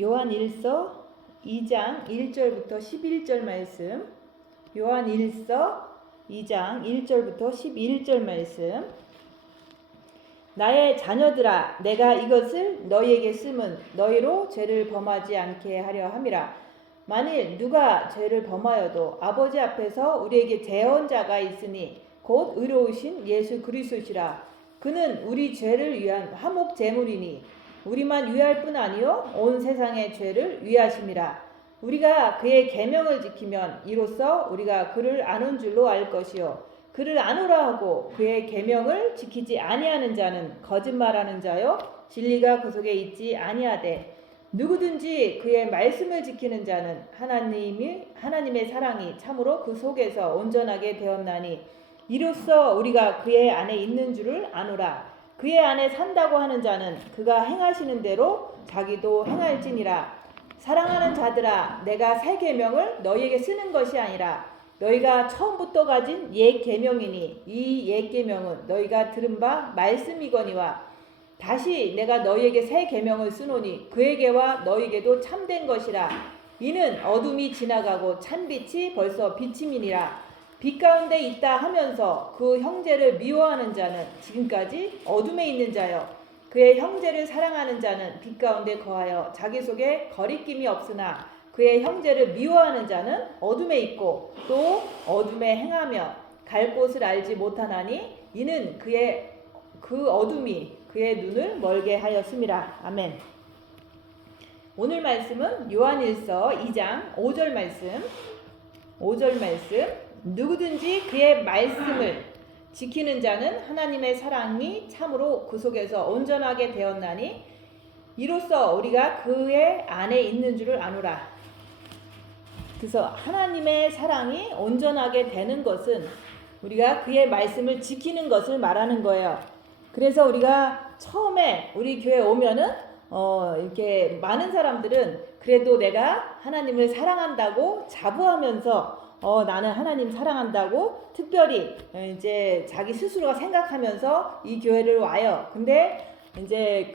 요한 1서 2장 1절부터 11절 말씀. 요한 1서 2장 1절부터 11절 말씀. 나의 자녀들아, 내가 이것을 너희에게 쓰면 너희로 죄를 범하지 않게 하려 함이라. 만일 누가 죄를 범하여도 아버지 앞에서 우리에게 대언자가 있으니 곧 의로우신 예수 그리스도시라. 그는 우리 죄를 위한 화목 제물이니 우리만 위할 뿐 아니요 온 세상의 죄를 위하심이라. 우리가 그의 계명을 지키면 이로써 우리가 그를 아는 줄로 알 것이요 그를 아노라 하고 그의 계명을 지키지 아니하는 자는 거짓말하는 자요 진리가 그 속에 있지 아니하되 누구든지 그의 말씀을 지키는 자는 하나님의 사랑이 참으로 그 속에서 온전하게 되었나니 이로써 우리가 그의 안에 있는 줄을 아노라. 그의 안에 산다고 하는 자는 그가 행하시는 대로 자기도 행할지니라. 사랑하는 자들아, 내가 새 계명을 너희에게 쓰는 것이 아니라 너희가 처음부터 가진 옛 계명이니 이 옛 계명은 너희가 들은 바 말씀이거니와 다시 내가 너희에게 새 계명을 쓰노니 그에게와 너희에게도 참된 것이라. 이는 어둠이 지나가고 찬빛이 벌써 비침이니라. 빛 가운데 있다 하면서 그 형제를 미워하는 자는 지금까지 어둠에 있는 자요 그의 형제를 사랑하는 자는 빛 가운데 거하여 자기 속에 거리낌이 없으나 그의 형제를 미워하는 자는 어둠에 있고 또 어둠에 행하며 갈 곳을 알지 못하나니 이는 그 어둠이 그의 눈을 멀게 하였음이라. 아멘. 오늘 말씀은 요한일서 2장 5절 말씀. 5절 말씀. 누구든지 그의 말씀을 지키는 자는 하나님의 사랑이 참으로 그 속에서 온전하게 되었나니 이로써 우리가 그의 안에 있는 줄을 아노라. 그래서 하나님의 사랑이 온전하게 되는 것은 우리가 그의 말씀을 지키는 것을 말하는 거예요. 그래서 우리가 처음에 우리 교회 오면은 이렇게 많은 사람들은 그래도 내가 하나님을 사랑한다고 자부하면서 나는 하나님 사랑한다고 특별히 이제 자기 스스로가 생각하면서 이 교회를 와요. 근데 이제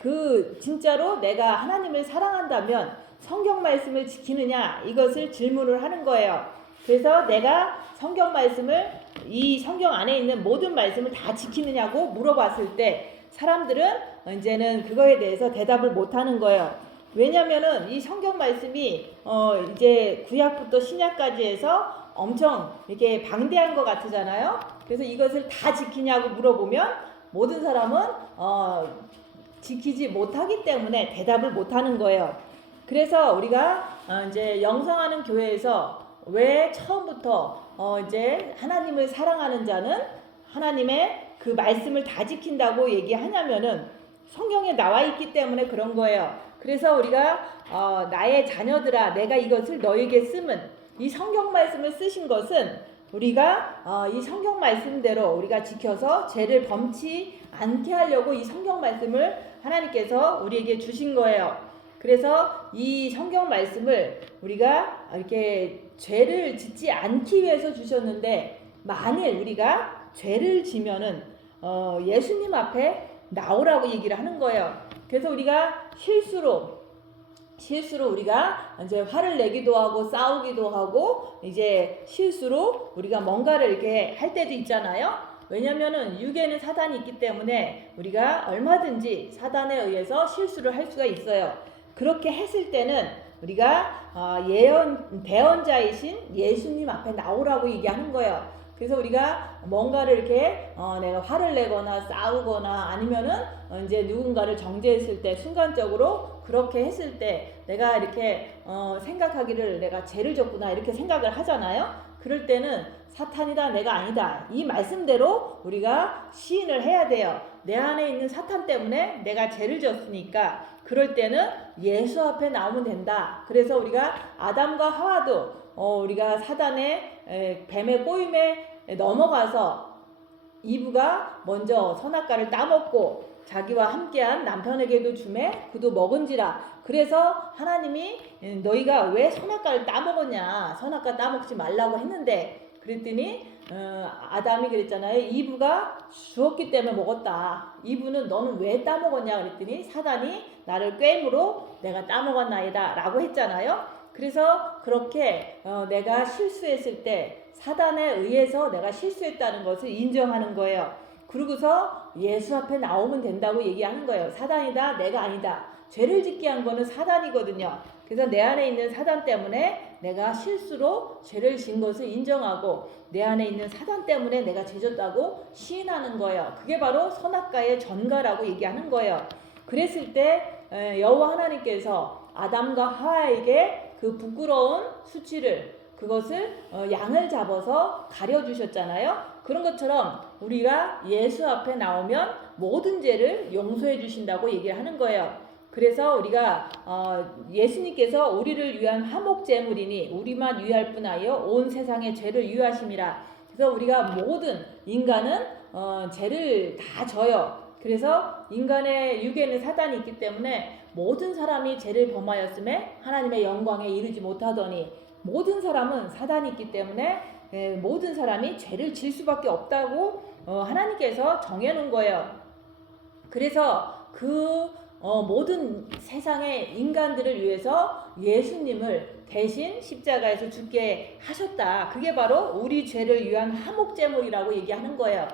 진짜로 내가 하나님을 사랑한다면 성경 말씀을 지키느냐 이것을 질문을 하는 거예요. 그래서 내가 성경 말씀을 이 성경 안에 있는 모든 말씀을 다 지키느냐고 물어봤을 때 사람들은 이제는 그거에 대해서 대답을 못 하는 거예요. 왜냐면은 이 성경 말씀이 이제 구약부터 신약까지 해서 엄청 이렇게 방대한 것 같으잖아요. 그래서 이것을 다 지키냐고 물어보면 모든 사람은 지키지 못하기 때문에 대답을 못하는 거예요. 그래서 우리가 이제 영성하는 교회에서 왜 처음부터 이제 하나님을 사랑하는 자는 하나님의 그 말씀을 다 지킨다고 얘기하냐면은 성경에 나와 있기 때문에 그런 거예요. 그래서 우리가 나의 자녀들아, 내가 이것을 너에게 쓰면 이 성경 말씀을 쓰신 것은 우리가 이 성경 말씀대로 우리가 지켜서 죄를 범치 않게 하려고 이 성경 말씀을 하나님께서 우리에게 주신 거예요. 그래서 이 성경 말씀을 우리가 이렇게 죄를 짓지 않기 위해서 주셨는데 만일 우리가 죄를 지면은 예수님 앞에 나오라고 얘기를 하는 거예요. 그래서 우리가 실수로 우리가 이제 화를 내기도 하고 싸우기도 하고 이제 실수로 우리가 뭔가를 이렇게 할 때도 있잖아요. 왜냐면은 육에는 사단이 있기 때문에 우리가 얼마든지 사단에 의해서 실수를 할 수가 있어요. 그렇게 했을 때는 우리가 대언자이신 예수님 앞에 나오라고 얘기하는 거예요. 그래서 우리가 뭔가를 이렇게 내가 화를 내거나 싸우거나 아니면은 이제 누군가를 정죄했을 때 순간적으로 그렇게 했을 때 내가 이렇게 생각하기를 내가 죄를 졌구나 이렇게 생각을 하잖아요. 그럴 때는 사탄이다 내가 아니다 이 말씀대로 우리가 시인을 해야 돼요. 내 안에 있는 사탄 때문에 내가 죄를 졌으니까 그럴 때는 예수 앞에 나오면 된다. 그래서 우리가 아담과 하와도 우리가 사단의 뱀의 꼬임에 넘어가서 이브가 먼저 선악과를 따먹고 자기와 함께한 남편에게도 주매 그도 먹은지라. 그래서 하나님이 너희가 왜 선악과를 따먹었냐 선악과 따먹지 말라고 했는데 그랬더니 아담이 그랬잖아요. 이브가 주었기 때문에 먹었다. 이브는 너는 왜 따먹었냐 그랬더니 사단이 나를 꾀임으로 내가 따먹었나이다 라고 했잖아요. 그래서 그렇게 내가 실수했을 때 사단에 의해서 내가 실수했다는 것을 인정하는 거예요. 그러고서 예수 앞에 나오면 된다고 얘기하는 거예요. 사단이다, 내가 아니다. 죄를 짓게 한 거는 사단이거든요. 그래서 내 안에 있는 사단 때문에 내가 실수로 죄를 진 것을 인정하고 내 안에 있는 사단 때문에 내가 죄졌다고 시인하는 거예요. 그게 바로 선악과의 전가라고 얘기하는 거예요. 그랬을 때 여호와 하나님께서 아담과 하와에게 그 부끄러운 수치를 그것을 양을 잡아서 가려주셨잖아요. 그런 것처럼 우리가 예수 앞에 나오면 모든 죄를 용서해 주신다고 얘기를 하는 거예요. 그래서 우리가 예수님께서 우리를 위한 화목제물이니 우리만 위할 뿐 아니요 온 세상의 죄를 위하심이라. 그래서 우리가 모든 인간은 죄를 다 져요. 그래서 인간의 육에는 사단이 있기 때문에 모든 사람이 죄를 범하였음에 하나님의 영광에 이르지 못하더니 모든 사람은 사단이 있기 때문에 모든 사람이 죄를 질 수밖에 없다고 하나님께서 정해놓은 거예요. 그래서 그 모든 세상의 인간들을 위해서 예수님을 대신 십자가에서 죽게 하셨다. 그게 바로 우리 죄를 위한 화목제물이라고 얘기하는 거예요.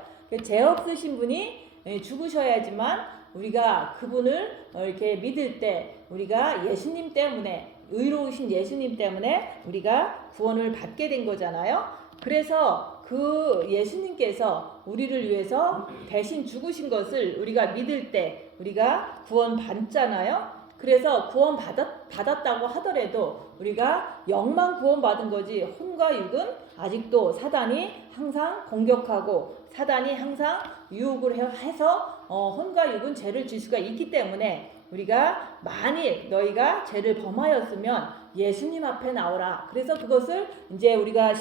죄 없으신 분이 죽으셔야지만 우리가 그분을 이렇게 믿을 때 우리가 예수님 때문에 의로우신 예수님 때문에 우리가 구원을 받게 된 거잖아요. 그래서 그 예수님께서 우리를 위해서 대신 죽으신 것을 우리가 믿을 때 우리가 구원 받잖아요. 그래서 구원 받았다고 하더라도 우리가 영만 구원 받은 거지 혼과 육은 아직도 사단이 항상 공격하고 사단이 항상 유혹을 해서 혼과 육은 죄를 질 수가 있기 때문에 우리가 만일 너희가 죄를 범하였으면 예수님 앞에 나오라. 그래서 그것을 이제 우리가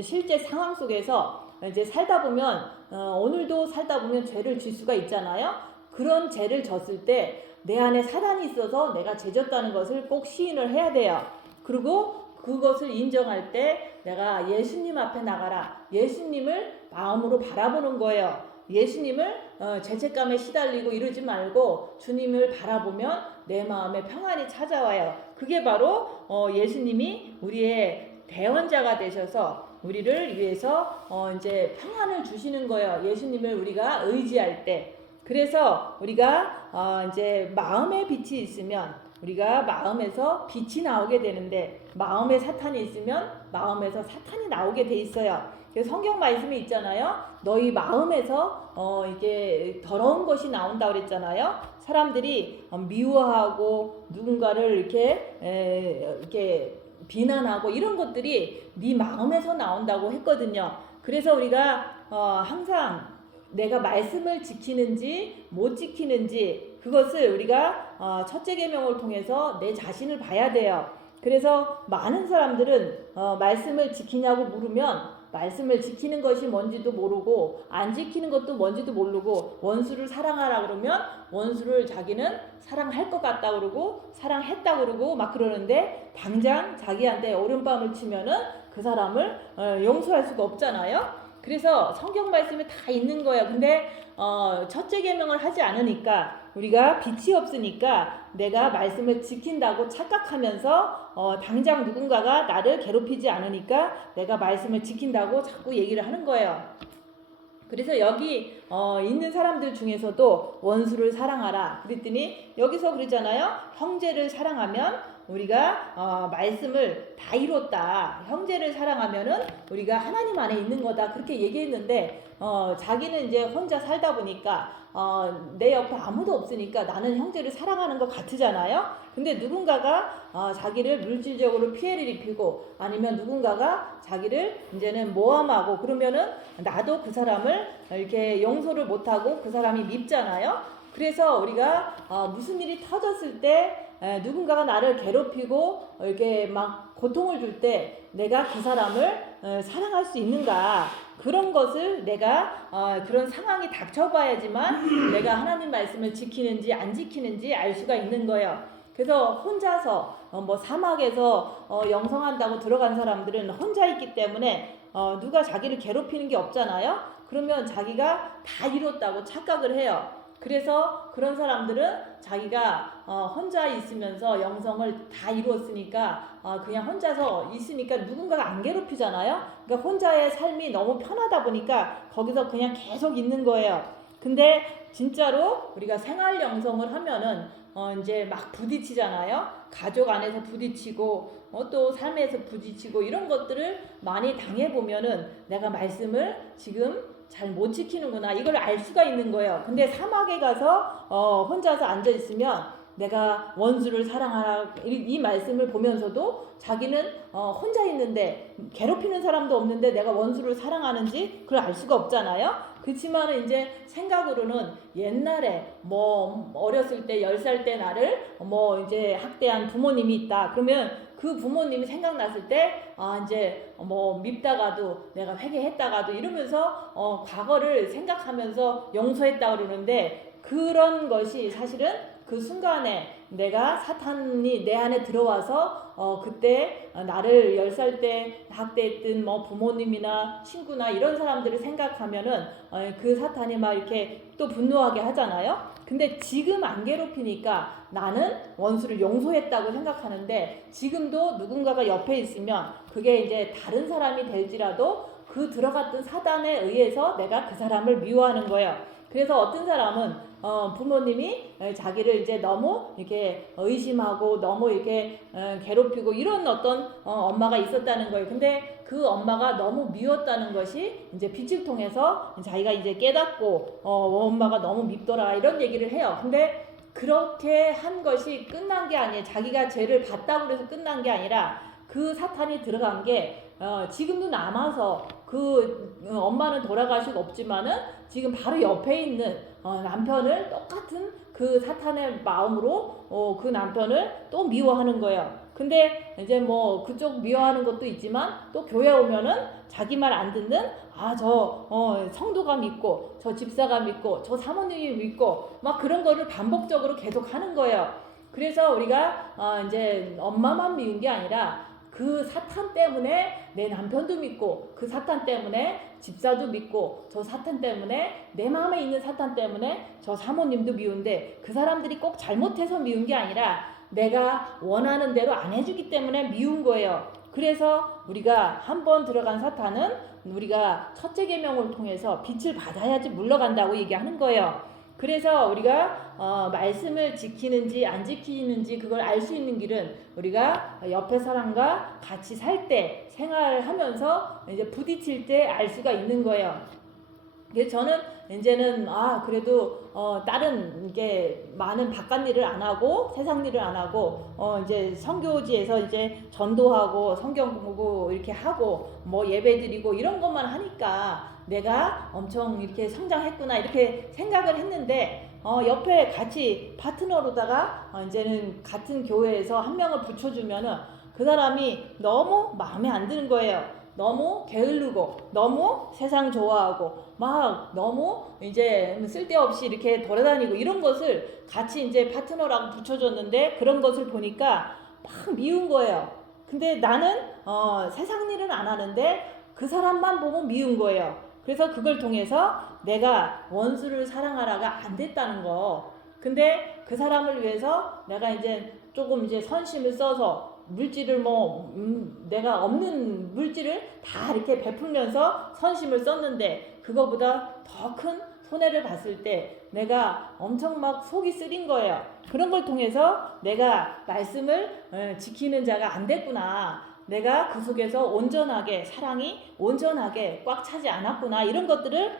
실제 상황 속에서 이제 살다 보면 오늘도 살다 보면 죄를 질 수가 있잖아요. 그런 죄를 졌을 때 내 안에 사단이 있어서 내가 죄졌다는 것을 꼭 시인을 해야 돼요. 그리고 그것을 인정할 때 내가 예수님 앞에 나가라. 예수님을 마음으로 바라보는 거예요. 예수님을 죄책감에 시달리고 이러지 말고 주님을 바라보면 내 마음에 평안이 찾아와요. 그게 바로 예수님이 우리의 대원자가 되셔서 우리를 위해서 이제 평안을 주시는 거예요. 예수님을 우리가 의지할 때. 그래서 우리가 이제 마음에 빛이 있으면 우리가 마음에서 빛이 나오게 되는데 마음에 사탄이 있으면 마음에서 사탄이 나오게 돼 있어요. 그래서 성경 말씀이 있잖아요. 너희 마음에서 이게 더러운 것이 나온다 그랬잖아요. 사람들이 미워하고 누군가를 이렇게 비난하고 이런 것들이 네 마음에서 나온다고 했거든요. 그래서 우리가 항상 내가 말씀을 지키는지 못 지키는지 그것을 우리가 첫째 계명을 통해서 내 자신을 봐야 돼요. 그래서 많은 사람들은 말씀을 지키냐고 물으면 말씀을 지키는 것이 뭔지도 모르고 안 지키는 것도 뭔지도 모르고 원수를 사랑하라 그러면 원수를 자기는 사랑할 것 같다 그러고 사랑했다 그러고 막 그러는데 당장 자기한테 오른밤을 치면은 그 사람을 용서할 수가 없잖아요. 그래서 성경 말씀이 다 있는 거예요. 근데 첫째 계명을 하지 않으니까 우리가 빛이 없으니까 내가 말씀을 지킨다고 착각하면서 당장 누군가가 나를 괴롭히지 않으니까 내가 말씀을 지킨다고 자꾸 얘기를 하는 거예요. 그래서 여기 있는 사람들 중에서도 원수를 사랑하라 그랬더니 여기서 그러잖아요. 형제를 사랑하면 우리가 말씀을 다 이뤘다. 형제를 사랑하면은 우리가 하나님 안에 있는 거다. 그렇게 얘기했는데 자기는 이제 혼자 살다 보니까 내 옆에 아무도 없으니까 나는 형제를 사랑하는 것 같으잖아요. 근데 누군가가 자기를 물질적으로 피해를 입히고 아니면 누군가가 자기를 이제는 모함하고 그러면은 나도 그 사람을 이렇게 용서를 못하고 그 사람이 밉잖아요. 그래서 우리가 무슨 일이 터졌을 때 누군가가 나를 괴롭히고 이렇게 막 고통을 줄 때 내가 그 사람을 사랑할 수 있는가 그런 것을 내가 그런 상황이 닥쳐봐야지만 내가 하나님 말씀을 지키는지 안 지키는지 알 수가 있는 거예요. 그래서 혼자서 뭐 사막에서 영성한다고 들어간 사람들은 혼자 있기 때문에 누가 자기를 괴롭히는 게 없잖아요. 그러면 자기가 다 이뤘다고 착각을 해요. 그래서 그런 사람들은 자기가 혼자 있으면서 영성을 다 이루었으니까 그냥 혼자서 있으니까 누군가가 안 괴롭히잖아요. 그러니까 혼자의 삶이 너무 편하다 보니까 거기서 그냥 계속 있는 거예요. 근데 진짜로 우리가 생활 영성을 하면은 이제 막 부딪히잖아요. 가족 안에서 부딪히고 또 삶에서 부딪히고 이런 것들을 많이 당해보면은 내가 말씀을 지금 잘 못 지키는구나 이걸 알 수가 있는 거예요. 근데 사막에 가서 혼자서 앉아 있으면 내가 원수를 사랑하라 이 말씀을 보면서도 자기는 혼자 있는데 괴롭히는 사람도 없는데 내가 원수를 사랑하는지 그걸 알 수가 없잖아요. 그렇지만 이제 생각으로는 옛날에 뭐 어렸을 때 10살 때 나를 뭐 이제 학대한 부모님이 있다. 그러면 그 부모님이 생각났을 때 이제 뭐 밉다가도 내가 회개했다가도 이러면서 과거를 생각하면서 용서했다 그러는데 그런 것이 사실은 그 순간에 내가 사탄이 내 안에 들어와서 그때 나를 10살 때 학대했던 뭐 부모님이나 친구나 이런 사람들을 생각하면은 그 사탄이 막 이렇게 또 분노하게 하잖아요. 근데 지금 안 괴롭히니까 나는 원수를 용서했다고 생각하는데 지금도 누군가가 옆에 있으면 그게 이제 다른 사람이 될지라도 그 들어갔던 사단에 의해서 내가 그 사람을 미워하는 거예요. 그래서 어떤 사람은 부모님이 자기를 이제 너무 이렇게 의심하고 너무 이렇게 괴롭히고 이런 어떤 엄마가 있었다는 거예요. 근데 그 엄마가 너무 미웠다는 것이 이제 빛을 통해서 자기가 이제 깨닫고 엄마가 너무 밉더라 이런 얘기를 해요. 근데 그렇게 한 것이 끝난 게 아니에요. 자기가 죄를 봤다고 해서 끝난 게 아니라 그 사탄이 들어간 게 지금도 남아서 그 엄마는 돌아가시고 없지만은 지금 바로 옆에 있는 남편을 똑같은 그 사탄의 마음으로 그 남편을 또 미워하는 거예요. 근데 이제 뭐 그쪽 미워하는 것도 있지만 또 교회 오면은 자기 말 안 듣는 저 성도가 믿고 저 집사가 믿고 저 사모님이 믿고 막 그런 거를 반복적으로 계속 하는 거예요. 그래서 우리가 이제 엄마만 미운 게 아니라 그 사탄 때문에 내 남편도 믿고 그 사탄 때문에 집사도 믿고 저 사탄 때문에 내 마음에 있는 사탄 때문에 저 사모님도 미운데 그 사람들이 꼭 잘못해서 미운 게 아니라 내가 원하는 대로 안 해주기 때문에 미운 거예요. 그래서 우리가 한번 들어간 사탄은 우리가 첫째 계명을 통해서 빛을 받아야지 물러간다고 얘기하는 거예요. 그래서 우리가 말씀을 지키는지 안 지키는지 그걸 알 수 있는 길은 우리가 옆에 사람과 같이 살 때 생활하면서 이제 부딪힐 때 알 수가 있는 거예요. 그래서 저는 이제는 그래도 다른 이게 많은 바깥 일을 안 하고 세상 일을 안 하고 이제 선교지에서 이제 전도하고 성경 공부 이렇게 하고 뭐 예배드리고 이런 것만 하니까 내가 엄청 이렇게 성장했구나 이렇게 생각을 했는데 옆에 같이 파트너로다가 이제는 같은 교회에서 한 명을 붙여주면은 그 사람이 너무 마음에 안 드는 거예요. 너무 게으르고 너무 세상 좋아하고 막 너무 이제 쓸데없이 이렇게 돌아다니고 이런 것을 같이 이제 파트너라고 붙여줬는데 그런 것을 보니까 막 미운 거예요. 근데 나는 세상 일은 안 하는데 그 사람만 보면 미운 거예요. 그래서 그걸 통해서 내가 원수를 사랑하라가 안 됐다는 거. 근데 그 사람을 위해서 내가 이제 조금 이제 선심을 써서 물질을 내가 없는 물질을 다 이렇게 베풀면서 선심을 썼는데 그거보다 더 큰 손해를 봤을 때 내가 엄청 막 속이 쓰린 거예요. 그런 걸 통해서 내가 말씀을 지키는 자가 안 됐구나. 내가 그 속에서 온전하게 사랑이 온전하게 꽉 차지 않았구나. 이런 것들을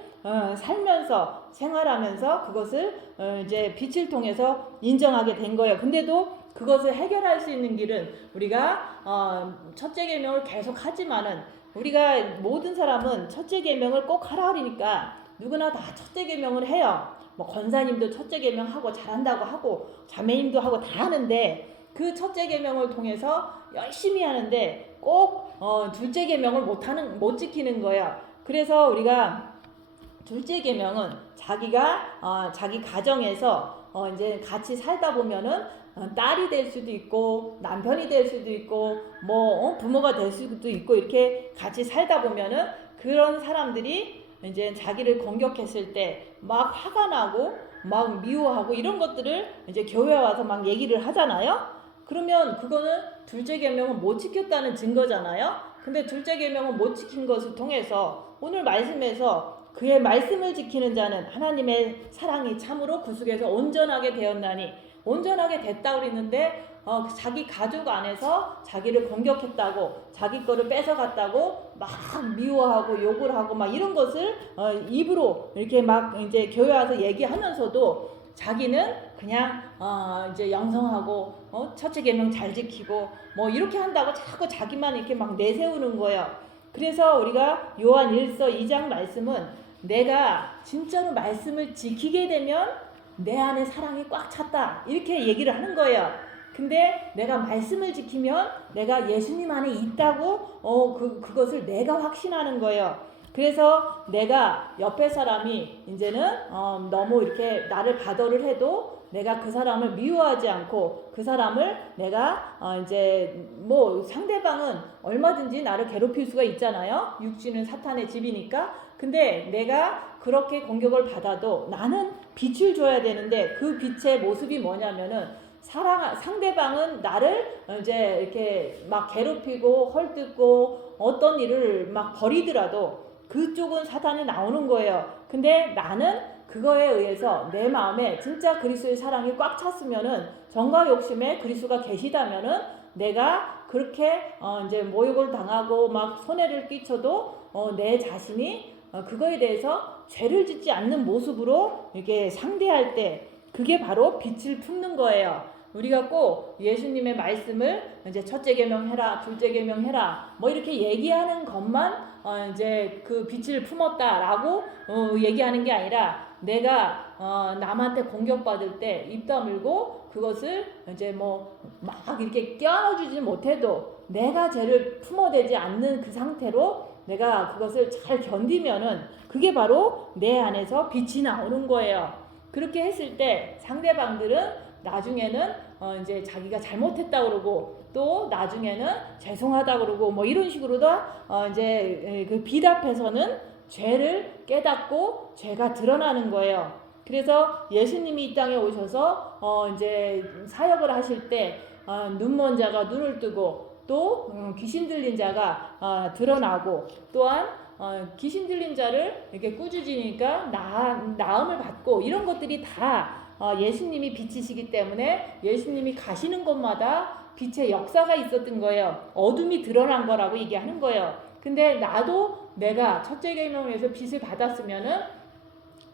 살면서 생활하면서 그것을 이제 빛을 통해서 인정하게 된 거예요. 근데도 그것을 해결할 수 있는 길은 우리가 첫째 계명을 계속 하지만은 우리가 모든 사람은 첫째 계명을 꼭 하라 그러니까 누구나 다 첫째 계명을 해요. 뭐 권사님도 첫째 계명 하고 잘한다고 하고 자매님도 하고 다 하는데 그 첫째 계명을 통해서 열심히 하는데 꼭 둘째 계명을 못 지키는 거예요. 그래서 우리가 둘째 계명은 자기가 자기 가정에서 이제 같이 살다 보면은 딸이 될 수도 있고 남편이 될 수도 있고 뭐 부모가 될 수도 있고 이렇게 같이 살다 보면은 그런 사람들이 이제 자기를 공격했을 때 막 화가 나고 막 미워하고 이런 것들을 이제 교회에 와서 막 얘기를 하잖아요. 그러면 그거는 둘째 계명은 못 지켰다는 증거잖아요. 근데 둘째 계명은 못 지킨 것을 통해서 오늘 말씀에서 그의 말씀을 지키는 자는 하나님의 사랑이 참으로 구속에서 온전하게 되었나니, 온전하게 됐다고 그랬는데 자기 가족 안에서 자기를 공격했다고, 자기 거를 뺏어갔다고 막 미워하고 욕을 하고 막 이런 것을 입으로 이렇게 막 이제 교회 와서 얘기하면서도 자기는 그냥 이제 영성하고 첫째 계명 잘 지키고 뭐 이렇게 한다고 자꾸 자기만 이렇게 막 내세우는 거예요. 그래서 우리가 요한 1서 2장 말씀은 내가 진짜로 말씀을 지키게 되면 내 안에 사랑이 꽉 찼다 이렇게 얘기를 하는 거예요. 근데 내가 말씀을 지키면 내가 예수님 안에 있다고 그것을 내가 확신하는 거예요. 그래서 내가 옆에 사람이 이제는 너무 이렇게 나를 바더를 해도 내가 그 사람을 미워하지 않고 그 사람을 내가 이제 뭐 상대방은 얼마든지 나를 괴롭힐 수가 있잖아요. 육신은 사탄의 집이니까. 근데 내가 그렇게 공격을 받아도 나는 빛을 줘야 되는데 그 빛의 모습이 뭐냐면은 상대방은 나를 이제 이렇게 막 괴롭히고 헐뜯고 어떤 일을 막 벌이더라도 그쪽은 사탄이 나오는 거예요. 근데 나는 그거에 의해서 내 마음에 진짜 그리스도의 사랑이 꽉 찼으면은 정과 욕심에 그리스도가 계시다면은 내가 그렇게 이제 모욕을 당하고 막 손해를 끼쳐도 내 자신이 그거에 대해서 죄를 짓지 않는 모습으로 이렇게 상대할 때 그게 바로 빛을 품는 거예요. 우리가 꼭 예수님의 말씀을 이제 첫째 계명 해라, 둘째 계명 해라, 뭐 이렇게 얘기하는 것만 이제 그 빛을 품었다라고 얘기하는 게 아니라 내가 남한테 공격받을 때 입 다물고 그것을 이제 뭐 막 이렇게 껴안아주지 못해도 내가 죄를 품어대지 않는 그 상태로 내가 그것을 잘 견디면은 그게 바로 내 안에서 빛이 나오는 거예요. 그렇게 했을 때 상대방들은 나중에는 이제 자기가 잘못했다 그러고 또 나중에는 죄송하다 그러고 뭐 이런 식으로도 이제 그 비답해서는 죄를 깨닫고 죄가 드러나는 거예요. 그래서 예수님이 이 땅에 오셔서 이제 사역을 하실 때 눈먼 자가 눈을 뜨고 또 귀신 들린 자가 드러나고 또한 귀신 들린 자를 이렇게 꾸짖으니까 나음을 받고 이런 것들이 다 예수님이 빛이시기 때문에 예수님이 가시는 곳마다 빛의 역사가 있었던 거예요. 어둠이 드러난 거라고 얘기하는 거예요. 근데 나도 내가 첫째 계명에서 빛을 받았으면은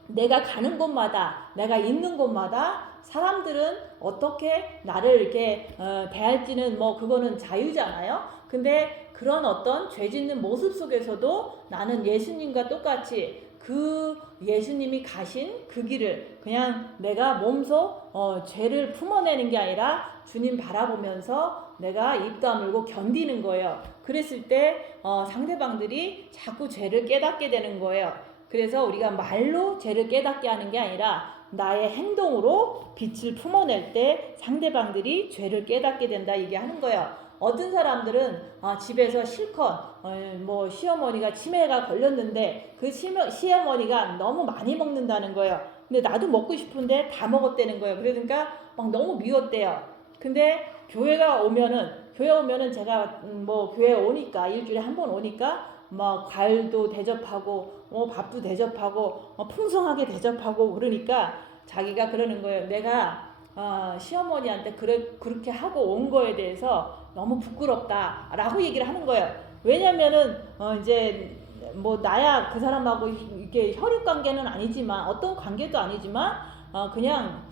내가 가는 곳마다 내가 있는 곳마다 사람들은 어떻게 나를 이렇게 대할지는 뭐 그거는 자유잖아요. 근데 그런 어떤 죄 짓는 모습 속에서도 나는 예수님과 똑같이 그 예수님이 가신 그 길을 그냥 내가 몸소 죄를 품어내는 게 아니라 주님 바라보면서 내가 입 다물고 견디는 거예요. 그랬을 때 상대방들이 자꾸 죄를 깨닫게 되는 거예요. 그래서 우리가 말로 죄를 깨닫게 하는 게 아니라 나의 행동으로 빛을 품어낼 때 상대방들이 죄를 깨닫게 된다 얘기하는 거예요. 어떤 사람들은 집에서 실컷 뭐 시어머니가 치매가 걸렸는데 그 시어머니가 너무 많이 먹는다는 거예요. 근데 나도 먹고 싶은데 다 먹었다는 거예요. 그러니까 막 너무 미웠대요. 근데 교회 오면은 제가 뭐 교회 오니까 일주일에 한 번 오니까 뭐 과일도 대접하고 밥도 대접하고 풍성하게 대접하고 그러니까 자기가 그러는 거예요. 내가 시어머니한테 그렇게 하고 온 거에 대해서 너무 부끄럽다라고 얘기를 하는 거예요. 왜냐면은 이제 뭐 나야 그 사람하고 이게 혈육 관계는 아니지만 어떤 관계도 아니지만 그냥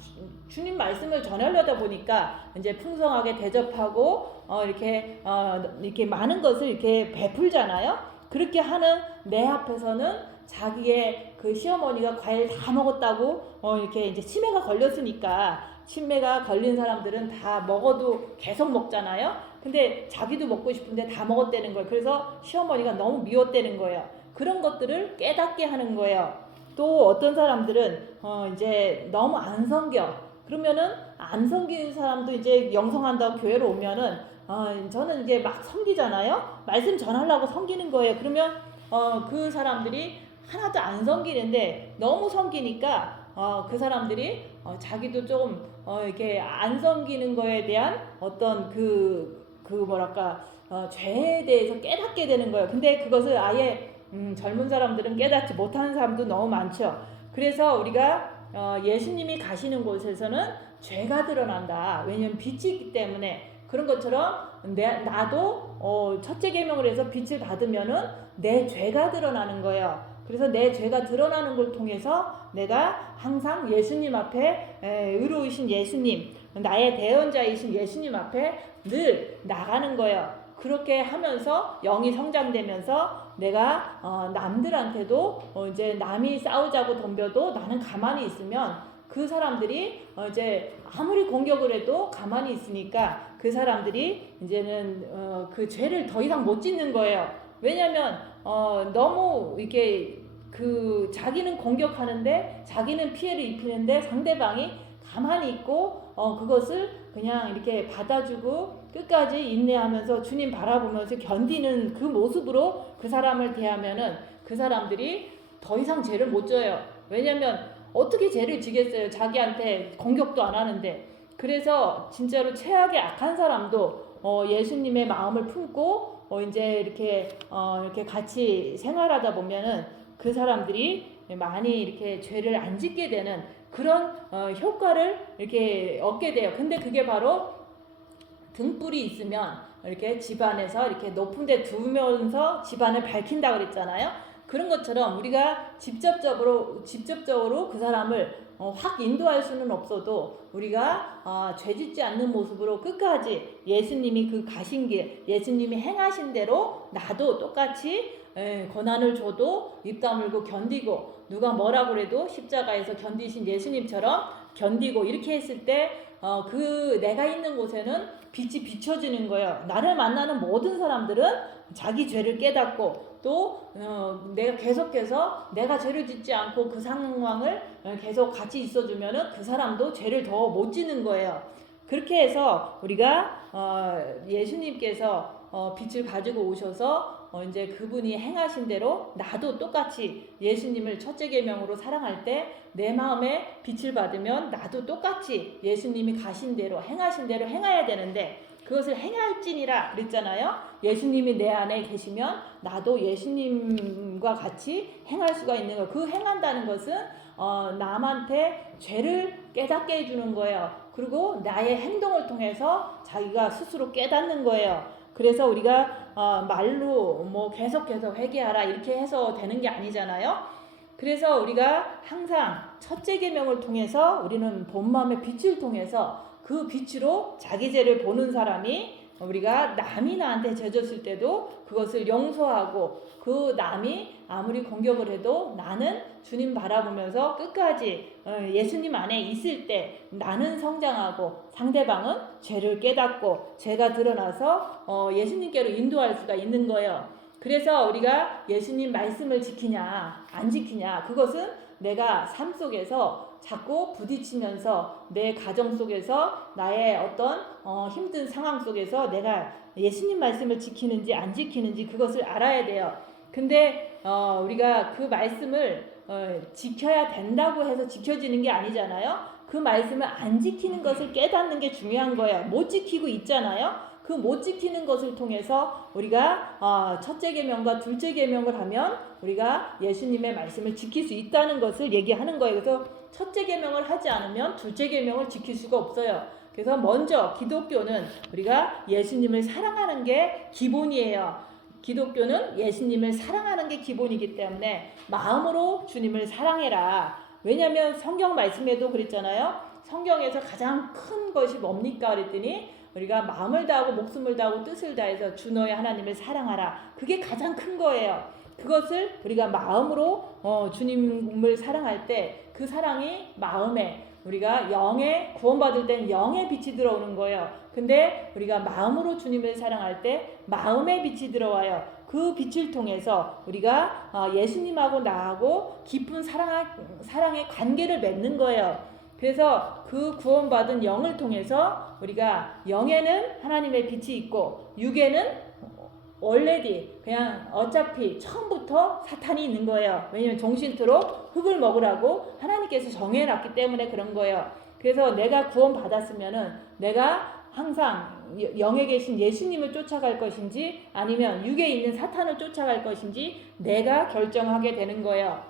주님 말씀을 전하려다 보니까 이제 풍성하게 대접하고 이렇게 많은 것을 이렇게 베풀잖아요. 그렇게 하는 내 앞에서는 자기의 그 시어머니가 과일 다 먹었다고 이렇게 이제 치매가 걸렸으니까 치매가 걸린 사람들은 다 먹어도 계속 먹잖아요. 근데 자기도 먹고 싶은데 다 먹었다는 거예요. 그래서 시어머니가 너무 미웠다는 거예요. 그런 것들을 깨닫게 하는 거예요. 또 어떤 사람들은 이제 너무 안 섬겨. 그러면은 안 섬기는 사람도 이제 영성한다고 교회로 오면은 저는 이제 막 섬기잖아요. 말씀 전하려고 섬기는 거예요. 그러면 그 사람들이 하나도 안 섬기는데 너무 섬기니까 그 사람들이 자기도 좀 이렇게 안 섬기는 거에 대한 어떤 뭐랄까 죄에 대해서 깨닫게 되는 거예요. 근데 그것을 아예 젊은 사람들은 깨닫지 못하는 사람도 너무 많죠. 그래서 우리가 예수님이 가시는 곳에서는 죄가 드러난다. 왜냐하면 빛이 있기 때문에. 그런 것처럼 나도 첫째 계명을 해서 빛을 받으면은 내 죄가 드러나는 거예요. 그래서 내 죄가 드러나는 걸 통해서 내가 항상 예수님 앞에 의로우신 예수님, 나의 대언자이신 예수님 앞에 늘 나가는 거예요. 그렇게 하면서 영이 성장되면서 내가 남들한테도 이제 남이 싸우자고 덤벼도 나는 가만히 있으면 그 사람들이 이제 아무리 공격을 해도 가만히 있으니까 그 사람들이 이제는 그 죄를 더 이상 못 짓는 거예요. 왜냐하면 너무 이렇게 자기는 공격하는데 자기는 피해를 입히는데 상대방이 가만히 있고 그것을 그냥 이렇게 받아주고 끝까지 인내하면서 주님 바라보면서 견디는 그 모습으로 그 사람을 대하면은 그 사람들이 더 이상 죄를 못 져요. 왜냐하면 어떻게 죄를 지겠어요? 자기한테 공격도 안 하는데. 그래서 진짜로 최악의 악한 사람도 예수님의 마음을 품고 이제 이렇게 같이 생활하다 보면은 그 사람들이 많이 이렇게 죄를 안 짓게 되는 그런 효과를 이렇게 얻게 돼요. 근데 그게 바로 등불이 있으면 이렇게 집안에서 이렇게 높은 데 두면서 집안을 밝힌다 그랬잖아요. 그런 것처럼 우리가 직접적으로 그 사람을 확 인도할 수는 없어도 우리가 죄짓지 않는 모습으로 끝까지 예수님이 가신 길, 예수님이 행하신 대로 나도 똑같이 고난을 줘도 입 다물고 견디고 누가 뭐라 그래도 십자가에서 견디신 예수님처럼 견디고 이렇게 했을 때 내가 있는 곳에는 빛이 비춰지는 거예요. 나를 만나는 모든 사람들은 자기 죄를 깨닫고 또 내가 계속해서 내가 죄를 짓지 않고 그 상황을 계속 같이 있어주면은 그 사람도 죄를 더 못 짓는 거예요. 그렇게 해서 우리가 예수님께서 빛을 가지고 오셔서 이제 그분이 행하신 대로 나도 똑같이 예수님을 첫째 계명으로 사랑할 때 내 마음에 빛을 받으면 나도 똑같이 예수님이 가신 대로 행하신 대로 행해야 되는데 그것을 행할지니라 그랬잖아요. 예수님이 내 안에 계시면 나도 예수님과 같이 행할 수가 있는 거예요. 그 행한다는 것은 남한테 죄를 깨닫게 해주는 거예요. 그리고 나의 행동을 통해서 자기가 스스로 깨닫는 거예요. 그래서 우리가 말로 뭐 계속해서 회개하라 이렇게 해서 되는 게 아니잖아요. 그래서 우리가 항상 첫째 계명을 통해서 우리는 본 마음의 빛을 통해서 그 빛으로 자기 죄를 보는 사람이 우리가 남이 나한테 죄 졌을 때도 그것을 용서하고 그 남이 아무리 공격을 해도 나는 주님 바라보면서 끝까지 예수님 안에 있을 때 나는 성장하고 상대방은 죄를 깨닫고 죄가 드러나서 예수님께로 인도할 수가 있는 거예요. 그래서 우리가 예수님 말씀을 지키냐 안 지키냐 그것은 내가 삶 속에서 자꾸 부딪히면서 내 가정 속에서 나의 어떤 힘든 상황 속에서 내가 예수님 말씀을 지키는지 안 지키는지 그것을 알아야 돼요. 근데 우리가 그 말씀을 지켜야 된다고 해서 지켜지는 게 아니잖아요. 그 말씀을 안 지키는 것을 깨닫는 게 중요한 거예요. 못 지키고 있잖아요. 그 못 지키는 것을 통해서 우리가 첫째 계명과 둘째 계명을 하면 우리가 예수님의 말씀을 지킬 수 있다는 것을 얘기하는 거예요. 그래서 첫째 계명을 하지 않으면 둘째 계명을 지킬 수가 없어요. 그래서 먼저 기독교는 우리가 예수님을 사랑하는 게 기본이에요. 기독교는 예수님을 사랑하는 게 기본이기 때문에 마음으로 주님을 사랑해라. 왜냐하면 성경 말씀에도 그랬잖아요. 성경에서 가장 큰 것이 뭡니까? 그랬더니 우리가 마음을 다하고 목숨을 다하고 뜻을 다해서 주 너의 하나님을 사랑하라. 그게 가장 큰 거예요. 그것을 우리가 마음으로 주님을 사랑할 때 그 사랑이 마음에 우리가 영에 구원받을 때는 영의 빛이 들어오는 거예요. 근데 우리가 마음으로 주님을 사랑할 때 마음의 빛이 들어와요. 그 빛을 통해서 우리가 예수님하고 나하고 깊은 사랑의 관계를 맺는 거예요. 그래서 그 구원받은 영을 통해서 우리가 영에는 하나님의 빛이 있고 육에는 원래디 그냥 어차피 처음부터 사탄이 있는 거예요. 왜냐면 종신토로 흙을 먹으라고 하나님께서 정해놨기 때문에 그런 거예요. 그래서 내가 구원 받았으면은 내가 항상 영에 계신 예수님을 쫓아갈 것인지 아니면 육에 있는 사탄을 쫓아갈 것인지 내가 결정하게 되는 거예요.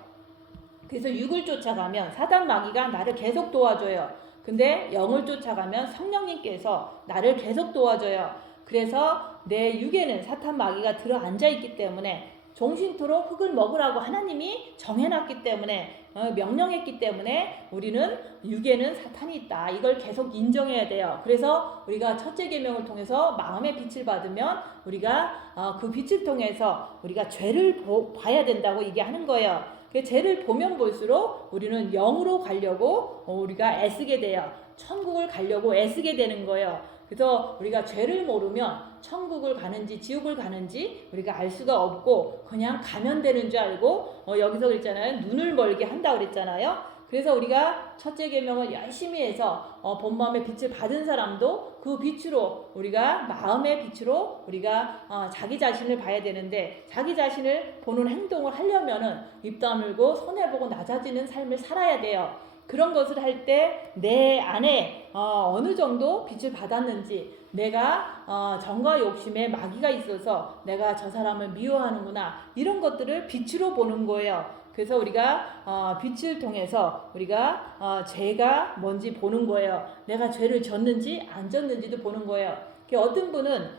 그래서 육을 쫓아가면 사단 마귀가 나를 계속 도와줘요. 근데 영을 쫓아가면 성령님께서 나를 계속 도와줘요. 그래서 내 육에는 사탄 마귀가 들어 앉아 있기 때문에 종신토록 흙을 먹으라고 하나님이 정해놨기 때문에 명령했기 때문에 우리는 육에는 사탄이 있다. 이걸 계속 인정해야 돼요. 그래서 우리가 첫째 계명을 통해서 마음의 빛을 받으면 우리가 그 빛을 통해서 우리가 죄를 봐야 된다고 얘기하는 거예요. 그 죄를 보면 볼수록 우리는 영으로 가려고 우리가 애쓰게 돼요. 천국을 가려고 애쓰게 되는 거예요. 그래서 우리가 죄를 모르면 천국을 가는지 지옥을 가는지 우리가 알 수가 없고 그냥 가면 되는 줄 알고 여기서 그랬잖아요. 눈을 멀게 한다고 그랬잖아요. 그래서 우리가 첫째 계명을 열심히 해서 본마음의 빛을 받은 사람도 그 빛으로 우리가 마음의 빛으로 우리가 자기 자신을 봐야 되는데 자기 자신을 보는 행동을 하려면은 입 다물고 손해보고 낮아지는 삶을 살아야 돼요. 그런 것을 할 때 내 안에 어느 정도 빛을 받았는지 내가 정과 욕심에 마귀가 있어서 내가 저 사람을 미워하는구나 이런 것들을 빛으로 보는 거예요. 그래서 우리가 빛을 통해서 우리가 죄가 뭔지 보는 거예요. 내가 죄를 졌는지 안 졌는지도 보는 거예요. 어떤 분은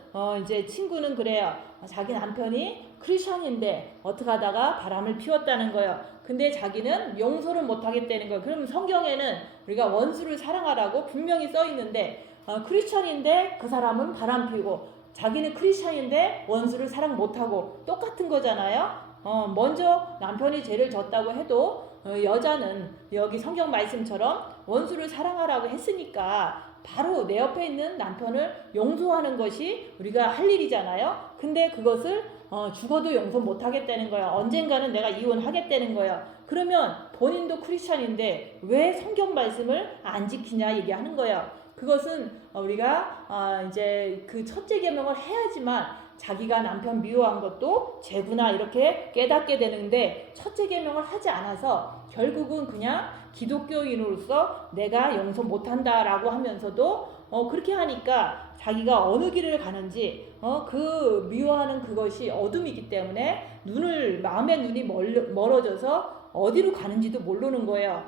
이제 친구는 그래요. 자기 남편이 크리스천인데 어떻게 하다가 바람을 피웠다는 거예요. 근데 자기는 용서를 못 하겠다는 거예요. 그럼 성경에는 우리가 원수를 사랑하라고 분명히 써 있는데 크리스천인데 그 사람은 바람 피우고 자기는 크리스천인데 원수를 사랑 못 하고 똑같은 거잖아요. 먼저 남편이 죄를 졌다고 해도 여자는 여기 성경 말씀처럼 원수를 사랑하라고 했으니까 바로 내 옆에 있는 남편을 용서하는 것이 우리가 할 일이잖아요. 근데 그것을 죽어도 용서 못 하겠다는 거예요. 언젠가는 내가 이혼하겠다는 거예요. 그러면 본인도 크리스천인데 왜 성경 말씀을 안 지키냐 얘기하는 거예요. 그것은 우리가 이제 그 첫째 계명을 해야지만 자기가 남편 미워한 것도 죄구나 이렇게 깨닫게 되는데 첫째 계명을 하지 않아서 결국은 그냥 기독교인으로서 내가 용서 못한다라고 하면서도 그렇게 하니까 자기가 어느 길을 가는지 그 미워하는 그것이 어둠이기 때문에 마음의 눈이 멀어져서 어디로 가는지도 모르는 거예요.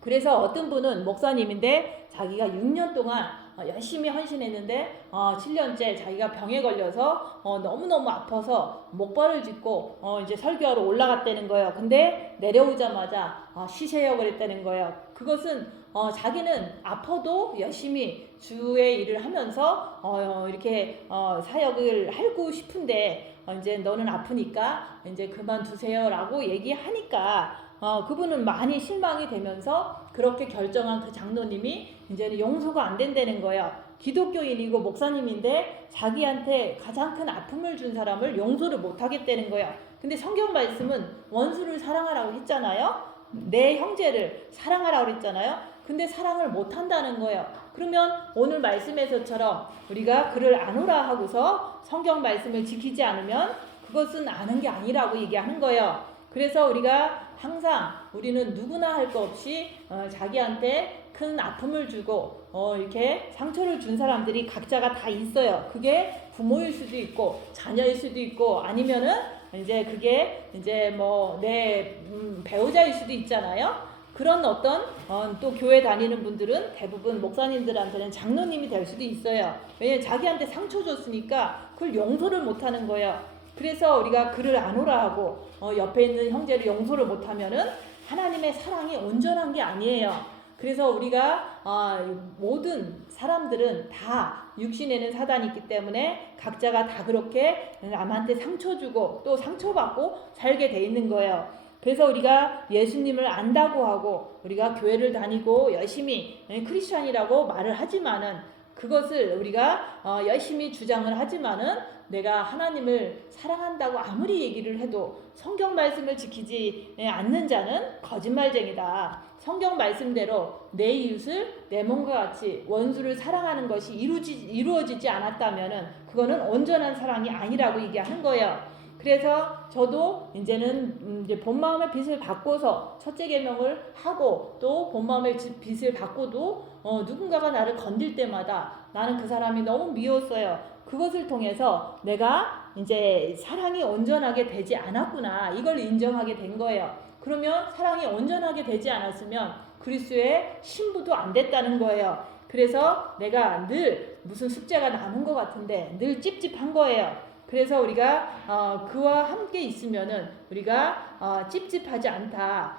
그래서 어떤 분은 목사님인데 자기가 6년 동안 열심히 헌신했는데 7년째 자기가 병에 걸려서 너무너무 아파서 목발을 짚고 이제 설교하러 올라갔다는 거예요. 근데 내려오자마자 쉬세요 그랬다는 거예요. 그것은 자기는 아파도 열심히 주의 일을 하면서 이렇게 사역을 하고 싶은데 이제 너는 아프니까 이제 그만두세요라고 얘기하니까 그분은 많이 실망이 되면서 그렇게 결정한 그 장로님이 이제는 용서가 안 된다는 거예요. 기독교인이고 목사님인데 자기한테 가장 큰 아픔을 준 사람을 용서를 못 하겠다는 거예요. 근데 성경 말씀은 원수를 사랑하라고 했잖아요. 내 형제를 사랑하라고 했잖아요. 근데 사랑을 못 한다는 거예요. 그러면 오늘 말씀에서처럼 우리가 그를 안오라 하고서 성경 말씀을 지키지 않으면 그것은 아는 게 아니라고 얘기하는 거예요. 그래서 우리가 항상 우리는 누구나 할 거 없이 자기한테 큰 아픔을 주고 이렇게 상처를 준 사람들이 각자가 다 있어요. 그게 부모일 수도 있고 자녀일 수도 있고 아니면은 이제 그게 이제 뭐 내 배우자일 수도 있잖아요. 그런 어떤 또 교회 다니는 분들은 대부분 목사님들한테는 장로님이 될 수도 있어요. 왜냐면 자기한테 상처 줬으니까 그걸 용서를 못 하는 거예요. 그래서 우리가 그를 안오라 하고 옆에 있는 형제를 용서를 못하면은 하나님의 사랑이 온전한 게 아니에요. 그래서 우리가 모든 사람들은 다 육신에는 사단이 있기 때문에 각자가 다 그렇게 남한테 상처 주고 또 상처받고 살게 돼 있는 거예요. 그래서 우리가 예수님을 안다고 하고 우리가 교회를 다니고 열심히 크리스천이라고 말을 하지만은 그것을 우리가 열심히 주장을 하지만은 내가 하나님을 사랑한다고 아무리 얘기를 해도 성경 말씀을 지키지 않는 자는 거짓말쟁이다. 성경 말씀대로 내 이웃을 내 몸과 같이 원수를 사랑하는 것이 이루어지지 않았다면은 그거는 온전한 사랑이 아니라고 얘기하는 거예요. 그래서 저도 이제는 이제 본 마음의 빚을 받고서 첫째 계명을 하고 또 본 마음의 빚을 받고도 누군가가 나를 건들 때마다 나는 그 사람이 너무 미웠어요. 그것을 통해서 내가 이제 사랑이 온전하게 되지 않았구나 이걸 인정하게 된 거예요. 그러면 사랑이 온전하게 되지 않았으면 그리스도의 신부도 안 됐다는 거예요. 그래서 내가 늘 무슨 숙제가 남은 것 같은데 늘 찝찝한 거예요. 그래서 우리가 그와 함께 있으면은 우리가 찝찝하지 않다.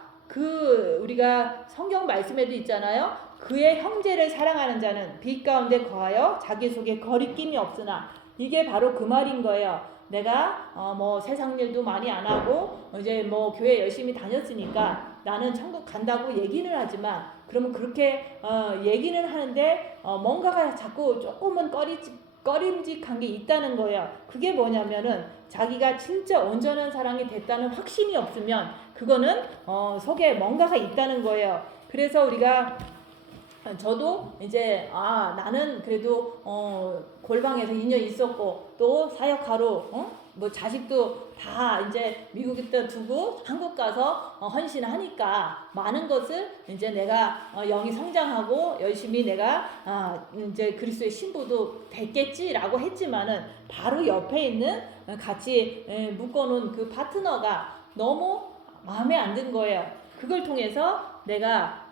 우리가 성경 말씀에도 있잖아요. 그의 형제를 사랑하는 자는 빛 가운데 거하여 자기 속에 거리낌이 없으나 이게 바로 그 말인 거예요. 내가 뭐 세상 일도 많이 안 하고 이제 뭐 교회 열심히 다녔으니까 나는 천국 간다고 얘기는 하지만 그러면 그렇게 얘기는 하는데 뭔가가 자꾸 조금은 꺼림직한 게 있다는 거예요. 그게 뭐냐면은 자기가 진짜 온전한 사랑이 됐다는 확신이 없으면 그거는 속에 뭔가가 있다는 거예요. 그래서 우리가 저도 이제 나는 그래도 골방에서 2년 있었고 또 사역하러 뭐 자식도 다 이제 미국에 두고 한국 가서 헌신하니까 많은 것을 이제 내가 영이 성장하고 열심히 내가 이제 그리스도의 신부도 됐겠지라고 했지만은 바로 옆에 있는 같이 묶어놓은 그 파트너가 너무 마음에 안 든 거예요. 그걸 통해서 내가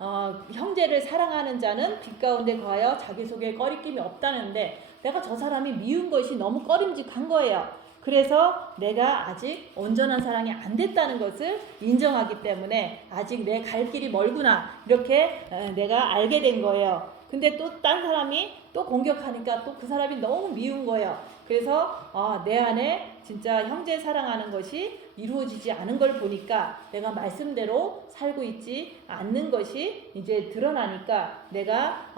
형제를 사랑하는 자는 빛 가운데 거하여 자기 속에 꺼리낌이 없다는데 내가 저 사람이 미운 것이 너무 꺼림직한 거예요. 그래서 내가 아직 온전한 사랑이 안 됐다는 것을 인정하기 때문에 아직 내 갈 길이 멀구나 이렇게 내가 알게 된 거예요. 근데 또 딴 사람이 또 공격하니까 또 그 사람이 너무 미운 거예요. 그래서 내 안에 진짜 형제 사랑하는 것이 이루어지지 않은 걸 보니까 내가 말씀대로 살고 있지 않는 것이 이제 드러나니까 내가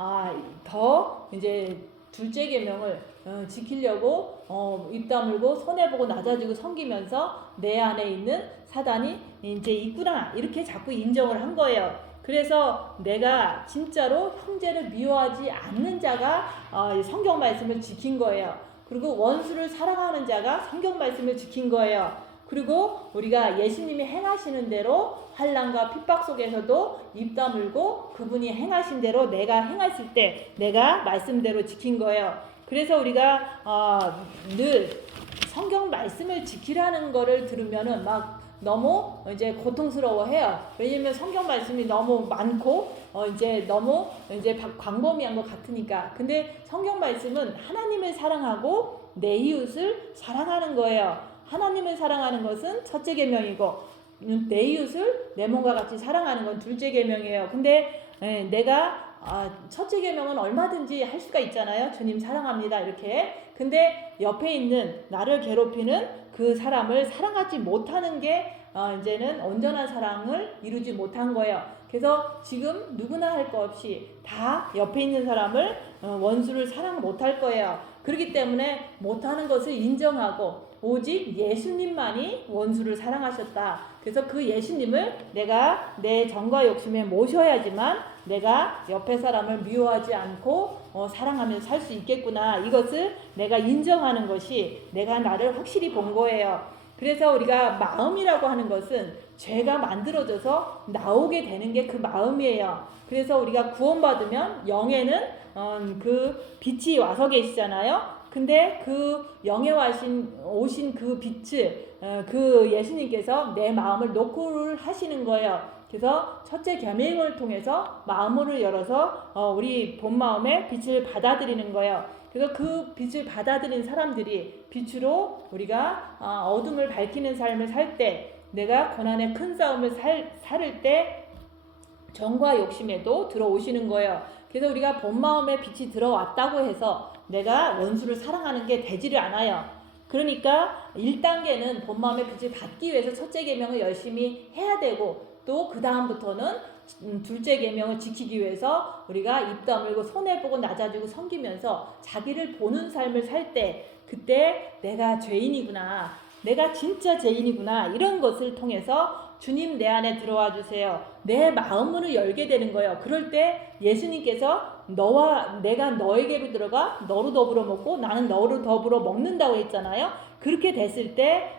더 이제 둘째 계명을 지키려고 입 다물고 손해보고 낮아지고 섬기면서 내 안에 있는 사단이 이제 있구나 이렇게 자꾸 인정을 한 거예요. 그래서 내가 진짜로 형제를 미워하지 않는 자가 성경 말씀을 지킨 거예요. 그리고 원수를 사랑하는 자가 성경 말씀을 지킨 거예요. 그리고 우리가 예수님이 행하시는 대로 환난과 핍박 속에서도 입 다물고 그분이 행하신 대로 내가 행했을 때 내가 말씀대로 지킨 거예요. 그래서 우리가 늘 성경 말씀을 지키라는 거를 들으면은 막 너무 이제 고통스러워해요. 왜냐면 성경 말씀이 너무 많고 이제 너무 이제 광범위한 것 같으니까. 근데 성경 말씀은 하나님을 사랑하고 내 이웃을 사랑하는 거예요. 하나님을 사랑하는 것은 첫째 계명이고 내 이웃을 내 몸과 같이 사랑하는 건 둘째 계명이에요. 근데 내가 첫째 계명은 얼마든지 할 수가 있잖아요. 주님 사랑합니다 이렇게. 근데 옆에 있는 나를 괴롭히는 그 사람을 사랑하지 못하는 게 이제는 온전한 사랑을 이루지 못한 거예요. 그래서 지금 누구나 할 거 없이 다 옆에 있는 사람을 원수를 사랑 못할 거예요. 그렇기 때문에 못하는 것을 인정하고 오직 예수님만이 원수를 사랑하셨다. 그래서 그 예수님을 내가 내 정과 욕심에 모셔야지만 내가 옆에 사람을 미워하지 않고 사랑하며 살 수 있겠구나. 이것을 내가 인정하는 것이 내가 나를 확실히 본 거예요. 그래서 우리가 마음이라고 하는 것은 죄가 만들어져서 나오게 되는 게 그 마음이에요. 그래서 우리가 구원받으면 영에는 그 빛이 와서 계시잖아요. 근데 그 영에 오신 그 빛을 그 예수님께서 내 마음을 노크를 하시는 거예요. 그래서 첫째 계명을 통해서 마음을 열어서 우리 본 마음의 빛을 받아들이는 거예요. 그래서 그 빛을 받아들인 사람들이 빛으로 우리가 어둠을 밝히는 삶을 살 때 내가 고난의 큰 싸움을 살을 때 정과 욕심에도 들어오시는 거예요. 그래서 우리가 본 마음에 빛이 들어왔다고 해서 내가 원수를 사랑하는 게 되지를 않아요. 그러니까 1단계는 본 마음의 빛을 받기 위해서 첫째 계명을 열심히 해야 되고 또 그 다음부터는 둘째 계명을 지키기 위해서 우리가 입 다물고 손해보고 낮아지고 섬기면서 자기를 보는 삶을 살 때 그때 내가 죄인이구나, 내가 진짜 죄인이구나, 이런 것을 통해서 주님 내 안에 들어와 주세요. 내 마음문을 열게 되는 거예요. 그럴 때 예수님께서 너와 내가 너에게로 들어가 너로 더불어 먹고 나는 너로 더불어 먹는다고 했잖아요. 그렇게 됐을 때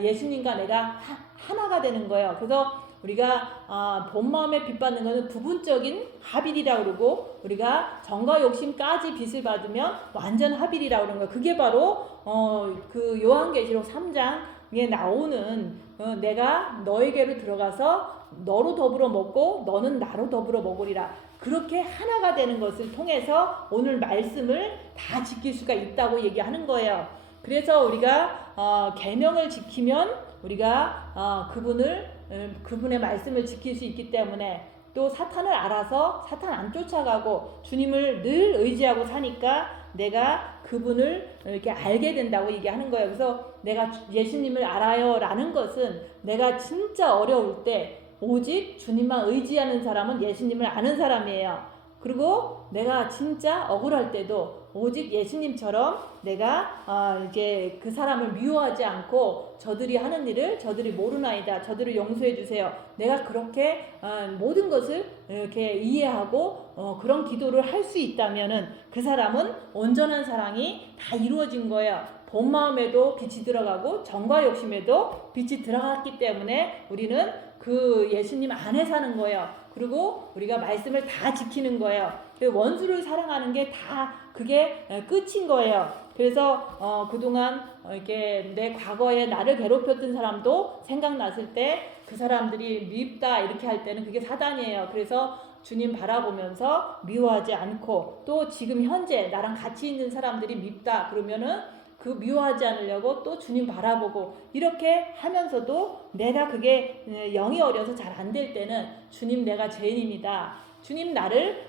예수님과 내가 하나가 되는 거예요. 그래서 우리가 본 마음에 빚 받는 것은 부분적인 합일이라고 그러고, 우리가 정과 욕심까지 빚을 받으면 완전 합일이라고 그러는 거예요. 그게 바로 그 요한계시록 3장에 나오는 내가 너에게로 들어가서 너로 더불어 먹고 너는 나로 더불어 먹으리라. 그렇게 하나가 되는 것을 통해서 오늘 말씀을 다 지킬 수가 있다고 얘기하는 거예요. 그래서 우리가 계명을 지키면 우리가 그분의 말씀을 지킬 수 있기 때문에, 또 사탄을 알아서 사탄 안 쫓아가고 주님을 늘 의지하고 사니까 내가 그분을 이렇게 알게 된다고 얘기하는 거예요. 그래서 내가 예수님을 알아요 라는 것은 내가 진짜 어려울 때 오직 주님만 의지하는 사람은 예수님을 아는 사람이에요. 그리고 내가 진짜 억울할 때도 오직 예수님처럼 내가 이제 그 사람을 미워하지 않고 저들이 하는 일을 저들이 모르나이다, 저들을 용서해 주세요, 내가 그렇게 모든 것을 이렇게 이해하고 그런 기도를 할 수 있다면은 그 사람은 온전한 사랑이 다 이루어진 거예요. 본 마음에도 빛이 들어가고 정과 욕심에도 빛이 들어갔기 때문에 우리는 그 예수님 안에 사는 거예요. 그리고 우리가 말씀을 다 지키는 거예요. 원수를 사랑하는 게 다 그게 끝인 거예요. 그래서 그동안 이렇게 내 과거에 나를 괴롭혔던 사람도 생각났을 때 그 사람들이 밉다 이렇게 할 때는 그게 사단이에요. 그래서 주님 바라보면서 미워하지 않고, 또 지금 현재 나랑 같이 있는 사람들이 밉다 그러면은 그 미워하지 않으려고 또 주님 바라보고, 이렇게 하면서도 내가 그게 영이 어려서 잘 안 될 때는 주님 내가 죄인입니다, 주님 나를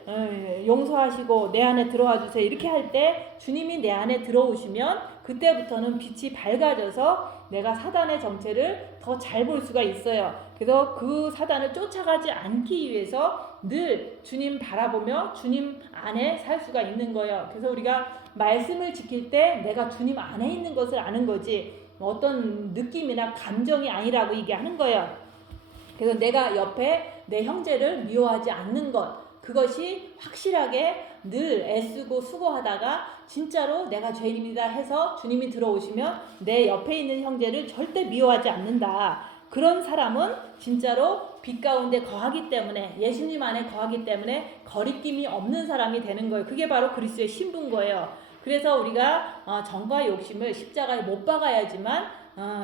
용서하시고 내 안에 들어와 주세요, 이렇게 할 때 주님이 내 안에 들어오시면 그때부터는 빛이 밝아져서 내가 사단의 정체를 더 잘 볼 수가 있어요. 그래서 그 사단을 쫓아가지 않기 위해서 늘 주님 바라보며 주님 안에 살 수가 있는 거예요. 그래서 우리가 말씀을 지킬 때 내가 주님 안에 있는 것을 아는 거지 어떤 느낌이나 감정이 아니라고 얘기하는 거예요. 그래서 내가 옆에 내 형제를 미워하지 않는 것, 그것이 확실하게 늘 애쓰고 수고하다가 진짜로 내가 죄인입니다 해서 주님이 들어오시면 내 옆에 있는 형제를 절대 미워하지 않는다. 그런 사람은 진짜로 빛 가운데 거하기 때문에, 예수님 안에 거하기 때문에 거리낌이 없는 사람이 되는 거예요. 그게 바로 그리스도의 신부인 거예요. 그래서 우리가 정과 욕심을 십자가에 못 박아야지만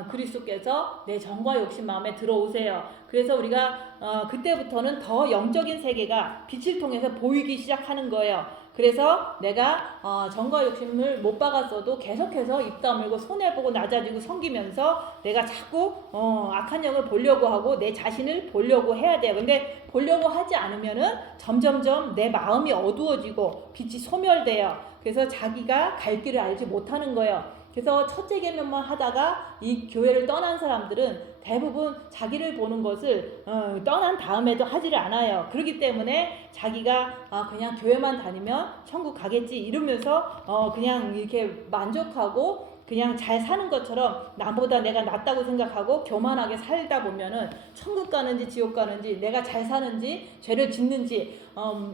그리스도께서 내 정과 욕심 마음에 들어오세요. 그래서 우리가 그때부터는 더 영적인 세계가 빛을 통해서 보이기 시작하는 거예요. 그래서 내가 정과 욕심을 못 박았어도 계속해서 입 다물고 손해보고 낮아지고 섬기면서 내가 자꾸 악한 영을 보려고 하고 내 자신을 보려고 해야 돼요. 근데 보려고 하지 않으면은 점점점 내 마음이 어두워지고 빛이 소멸돼요. 그래서 자기가 갈 길을 알지 못하는 거예요. 그래서 첫째 계명만 하다가 이 교회를 떠난 사람들은 대부분 자기를 보는 것을 떠난 다음에도 하지를 않아요. 그렇기 때문에 자기가 그냥 교회만 다니면 천국 가겠지 이러면서 그냥 이렇게 만족하고 그냥 잘 사는 것처럼 나보다 내가 낫다고 생각하고 교만하게 살다 보면은 천국 가는지 지옥 가는지, 내가 잘 사는지 죄를 짓는지,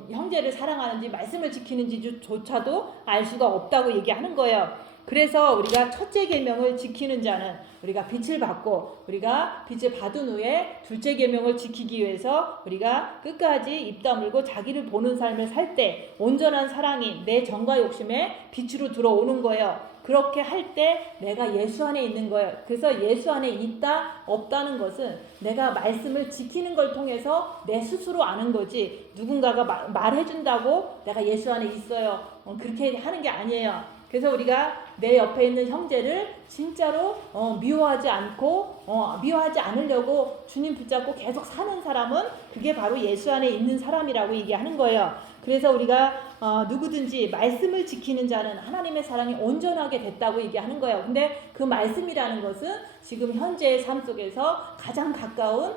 형제를 사랑하는지 말씀을 지키는지조차도 알 수가 없다고 얘기하는 거예요. 그래서 우리가 첫째 계명을 지키는 자는 우리가 빛을 받고, 우리가 빛을 받은 후에 둘째 계명을 지키기 위해서 우리가 끝까지 입 다물고 자기를 보는 삶을 살 때 온전한 사랑이 내 정과 욕심에 빛으로 들어오는 거예요. 그렇게 할 때 내가 예수 안에 있는 거예요. 그래서 예수 안에 있다 없다는 것은 내가 말씀을 지키는 걸 통해서 내 스스로 아는 거지, 누군가가 말해준다고 내가 예수 안에 있어요 그렇게 하는 게 아니에요. 그래서 우리가 내 옆에 있는 형제를 진짜로 미워하지 않고 미워하지 않으려고 주님 붙잡고 계속 사는 사람은 그게 바로 예수 안에 있는 사람이라고 얘기하는 거예요. 그래서 우리가 누구든지 말씀을 지키는 자는 하나님의 사랑이 온전하게 됐다고 얘기하는 거예요. 근데 그 말씀이라는 것은 지금 현재의 삶 속에서 가장 가까운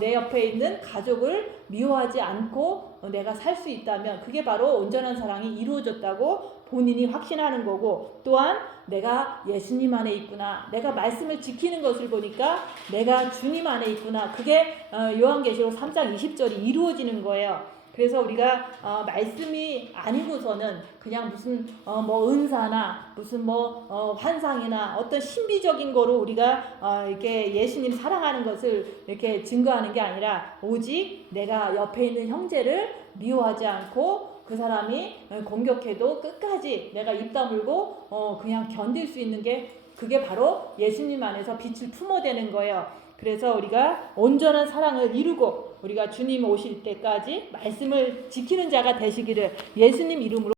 내 옆에 있는 가족을 미워하지 않고 내가 살 수 있다면 그게 바로 온전한 사랑이 이루어졌다고 본인이 확신하는 거고, 또한 내가 예수님 안에 있구나, 내가 말씀을 지키는 것을 보니까 내가 주님 안에 있구나, 그게 요한계시록 3장 20절이 이루어지는 거예요. 그래서 우리가 말씀이 아니고서는 그냥 무슨 뭐 은사나 무슨 뭐 환상이나 어떤 신비적인 거로 우리가 이렇게 예수님 사랑하는 것을 이렇게 증거하는 게 아니라, 오직 내가 옆에 있는 형제를 미워하지 않고 그 사람이 공격해도 끝까지 내가 입 다물고 그냥 견딜 수 있는 게, 그게 바로 예수님 안에서 빛을 품어대는 거예요. 그래서 우리가 온전한 사랑을 이루고 우리가 주님 오실 때까지 말씀을 지키는 자가 되시기를 예수님 이름으로